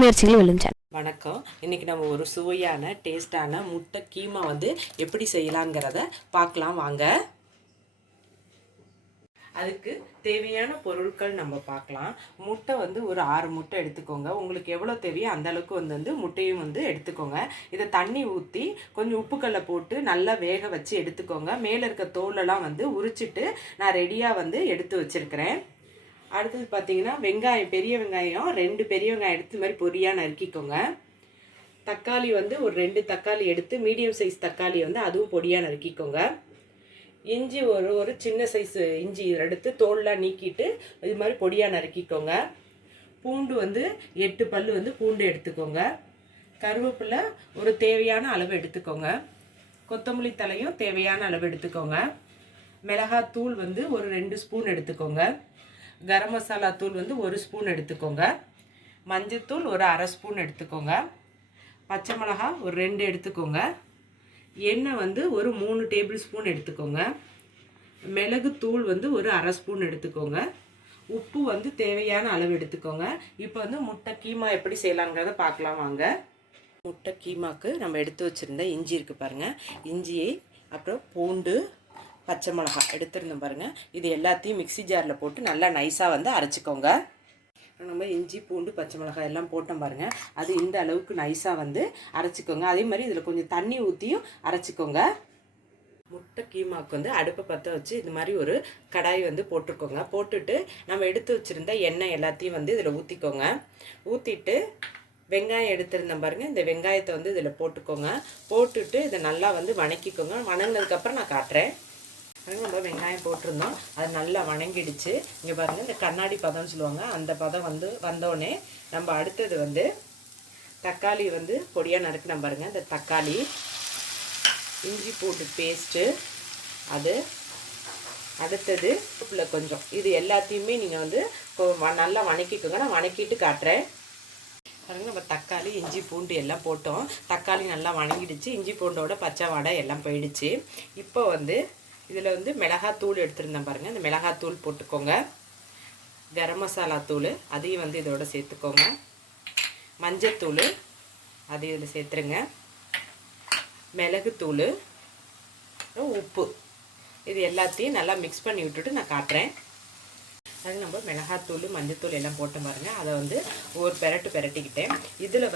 முயற்சிகள் வெல்லும் சேனல். வணக்கம். இன்றைக்கி நம்ம ஒரு சுவையான டேஸ்டான முட்டை கீமா எப்படி செய்யலாங்கிறத பார்க்கலாம் வாங்க. அதுக்கு தேவையான பொருட்கள் நம்ம பார்க்கலாம். முட்டை ஒரு 6 முட்டை எடுத்துக்கோங்க. உங்களுக்கு எவ்வளோ தேவையோ அந்த அளவுக்கு முட்டையும் எடுத்துக்கோங்க. இதை தண்ணி ஊற்றி கொஞ்சம் உப்புக்கல்லை போட்டு நல்லா வேக வச்சு எடுத்துக்கோங்க. மேலே இருக்க தோலெல்லாம் உரிச்சிட்டு நான் ரெடியாக எடுத்து வச்சுருக்கிறேன். அடுத்தது பார்த்தீங்கன்னா வெங்காயம், பெரிய வெங்காயம் 2 பெரிய வெங்காயம் எடுத்து மாதிரி பொரியாக நறுக்கிக்கோங்க. தக்காளி ஒரு 2 தக்காளி எடுத்து மீடியம் சைஸ் தக்காளி அதுவும் பொடியாக நறுக்கிக்கோங்க. இஞ்சி ஒரு சின்ன சைஸ் இஞ்சி எடுத்து தோல்லாம் நீக்கிட்டு இது மாதிரி பொடியாக நறுக்கிக்கோங்க. பூண்டு 8 பல் பூண்டு எடுத்துக்கோங்க. கருவேப்பிலை ஒரு தேவையான அளவு எடுத்துக்கோங்க. கொத்தமல்லி தலையும் தேவையான அளவு எடுத்துக்கோங்க. மிளகாத்தூள் ஒரு 2 ஸ்பூன் எடுத்துக்கோங்க. கரம் மசாலா தூள் 1 ஸ்பூன் எடுத்துக்கோங்க. மஞ்சத்தூள் ஒரு அரை ஸ்பூன் எடுத்துக்கோங்க. பச்சை மிளகா ஒரு 2 எடுத்துக்கோங்க. எண்ணெய் ஒரு 3 டேபிள் ஸ்பூன் எடுத்துக்கோங்க. மிளகுத்தூள் ஒரு அரை ஸ்பூன் எடுத்துக்கோங்க. உப்பு தேவையான அளவு எடுத்துக்கோங்க. இப்போ முட்டை கீமா எப்படி செய்யலாங்கிறத பார்க்கலாம் வாங்க. முட்டை கீமாக்கு நம்ம எடுத்து வச்சுருந்த இஞ்சி இருக்குது பாருங்கள். இஞ்சியை அப்புறம் பூண்டு பச்சை மிளகா எடுத்துருந்தோம் பாருங்கள். இது எல்லாத்தையும் மிக்சி ஜாரில் போட்டு நல்லா நைஸாக அரைச்சிக்கோங்க. நம்ம இஞ்சி பூண்டு பச்சை மிளகாய் எல்லாம் போட்டோம் பாருங்கள். அது இந்த அளவுக்கு நைஸாக அரைச்சிக்கோங்க. அதே மாதிரி இதில் கொஞ்சம் தண்ணி ஊற்றியும் அரைச்சிக்கோங்க. முட்டை கீமாவுக்கு அடுப்பை பற்ற வச்சு இது மாதிரி ஒரு கடாய் போட்டுக்கோங்க. போட்டுட்டு நம்ம எடுத்து வச்சுருந்த எண்ணெய் எல்லாத்தையும் இதில் ஊற்றிக்கோங்க. ஊற்றிட்டு வெங்காயம் எடுத்துருந்தேன் பாருங்கள். இந்த வெங்காயத்தை இதில் போட்டுக்கோங்க. போட்டுட்டு இதை நல்லா வணக்கிக்கோங்க. வணங்கினதுக்கப்புறம் நான் காட்டுறேன். நம்ம வெங்காயம் போட்டிருந்தோம், அது நல்லா வணங்கிடுச்சு. இங்கே பாருங்கள், இந்த கண்ணாடி பதம்னு சொல்லுவாங்க, அந்த பதம் வந்தோடனே நம்ம அடுத்தது தக்காளி பொடியாக நறுக்கினா பாருங்கள். இந்த தக்காளி, இஞ்சி பூண்டு பேஸ்ட்டு, அது அடுத்தது உப்புல கொஞ்சம், இது எல்லாத்தையுமே நீங்கள் நல்லா வணக்கிக்கோங்க. நான் வணக்கிட்டு காட்டுறேன் பாருங்கள். நம்ம தக்காளி இஞ்சி பூண்டு எல்லாம் போட்டோம். தக்காளி நல்லா வணங்கிடுச்சு. இஞ்சி பூண்டோட பச்சை வாடை எல்லாம் போயிடுச்சு. இப்போ இதில் மிளகாத்தூள் எடுத்துருந்தேன் பாருங்கள். இந்த மிளகாத்தூள் போட்டுக்கோங்க. கரம் மசாலா தூள் அதையும் இதோட சேர்த்துக்கோங்க. மஞ்சத்தூள் அதையும் இதில் சேர்த்துருங்க. மிளகுத்தூள், உப்பு, இது எல்லாத்தையும் நல்லா மிக்ஸ் பண்ணி விட்டுட்டு நான் காட்டுறேன். அது நம்ம மிளகாத்தூள் மஞ்சத்தூள் எல்லாம் போட்டோம் பாருங்கள். அதை ஒரு பெரட்டிக்கிட்டேன். இதில்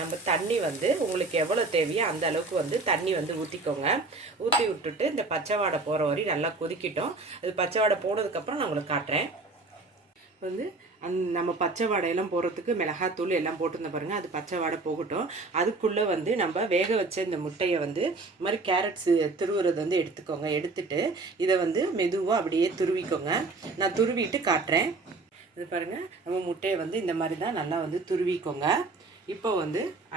நம்ம தண்ணி உங்களுக்கு எவ்வளோ தேவையோ அந்த அளவுக்கு தண்ணி ஊற்றிக்கோங்க. ஊற்றி விட்டுட்டு இந்த பச்சை வாடை போகிற வரையும் நல்லா கொதிக்கிட்டோம். அது பச்சை வாடை போனதுக்கப்புறம் நான் உங்களுக்கு காட்டுறேன். நம்ம பச்சை வாடையெல்லாம் போடுறதுக்கு மிளகாத்தூள் எல்லாம் போட்டுருந்த பாருங்கள். அது பச்சை வாடை போகட்டும். அதுக்குள்ளே நம்ம வேக வச்ச இந்த முட்டையை இது மாதிரி கேரட்ஸு துருவுறது எடுத்துக்கோங்க. எடுத்துட்டு இதை மெதுவாக அப்படியே துருவிக்கோங்க. நான் துருவிட்டு காட்டுறேன். இது பாருங்கள், நம்ம முட்டையை இந்த மாதிரி தான் நல்லா துருவிக்கோங்க. இப்போ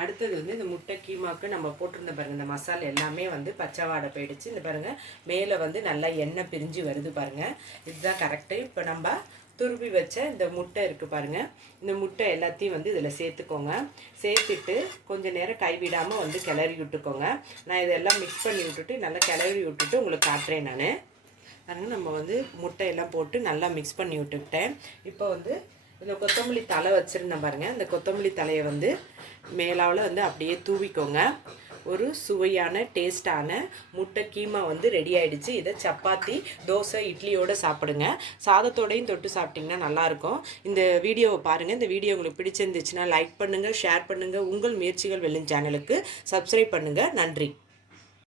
அடுத்தது இந்த முட்டை கீமாவுக்கு நம்ம போட்டிருந்த பாருங்கள். இந்த மசாலா எல்லாமே பச்சை வாடை போயிடுச்சு. இந்த பாருங்கள், மேலே நல்லா எண்ணெய் பிரிஞ்சு வருது பாருங்கள். இதுதான் கரெக்டு. இப்போ நம்ம துருவி வச்ச இந்த முட்டை இருக்குது பாருங்கள். இந்த முட்டை எல்லாத்தையும் இதில் சேர்த்துக்கோங்க. சேர்த்துட்டு கொஞ்சம் நேரம் கைவிடாமல் கிளறி விட்டுக்கோங்க. நான் இதெல்லாம் மிக்ஸ் பண்ணி விட்டுட்டு நல்லா கிளறி விட்டுட்டு உங்களுக்கு காட்டுறேன் நான். அதனால் நம்ம முட்டையெல்லாம் போட்டு நல்லா மிக்ஸ் பண்ணி விட்டுக்கிட்டேன். இப்போ இந்த கொத்தமல்லி தலை வச்சுருந்தேன் பாருங்கள். இந்த கொத்தமல்லி தலையை மேலாவில் அப்படியே தூவிக்கோங்க. ஒரு சுவையான டேஸ்டான முட்டை கீமா ரெடி ஆகிடுச்சு. இதை சப்பாத்தி, தோசை, இட்லியோடு சாப்பிடுங்க. சாதத்தோடையும் தொட்டு சாப்பிட்டிங்கன்னா நல்லாயிருக்கும். இந்த வீடியோவை பாருங்கள். இந்த வீடியோ உங்களுக்கு பிடிச்சிருந்துச்சுன்னா லைக் பண்ணுங்கள், ஷேர் பண்ணுங்கள். உங்கள் முயற்சிகள் வெல்லும் சேனலுக்கு சப்ஸ்கிரைப் பண்ணுங்கள். நன்றி.